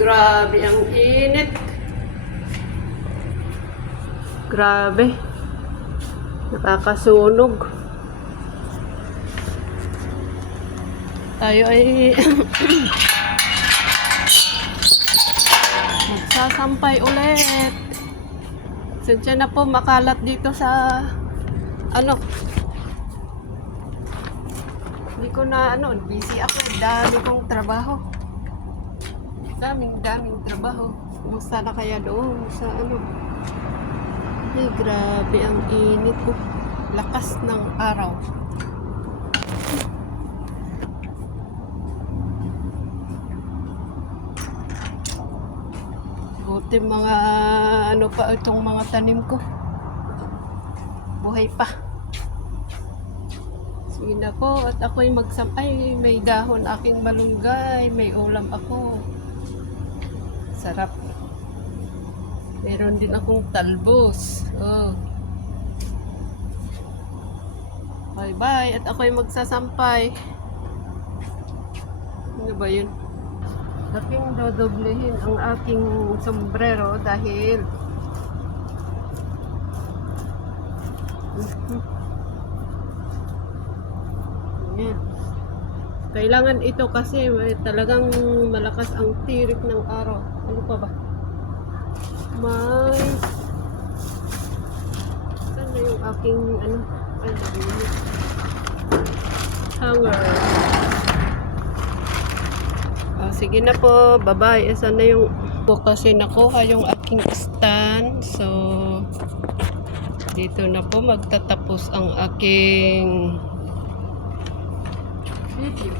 Grabe ang init. Grabe. Nakakasunog. Tayo ay magsasampay ulit. Sadya na po makalat dito sa hindi ko na busy ako. Dami kong trabaho. Daming trabaho. Kumusta na kaya doon sa Ay, grabe ang init po. Lakas ng araw. Buti mga pa itong mga tanim ko. Buhay pa. Sige na po. At ako'y magsampay. May dahon aking malunggay. May ulam ako. Sarap. Meron din akong talbos. Bye-bye. At ako'y magsasampay. Ano ba yun? Aking dodoblehin ang aking sombrero dahil yan. Kailangan ito kasi talagang malakas ang tirik ng araw. Ano pa ba? Saan na yung aking hanger. Sige na po, bye bye. Saan na yung kasi nakuha yung aking stand, so dito na po magtatapos ang aking video.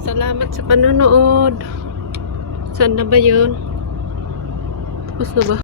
Salamat sa panonood. Saan na ba yun? Tapos na ba?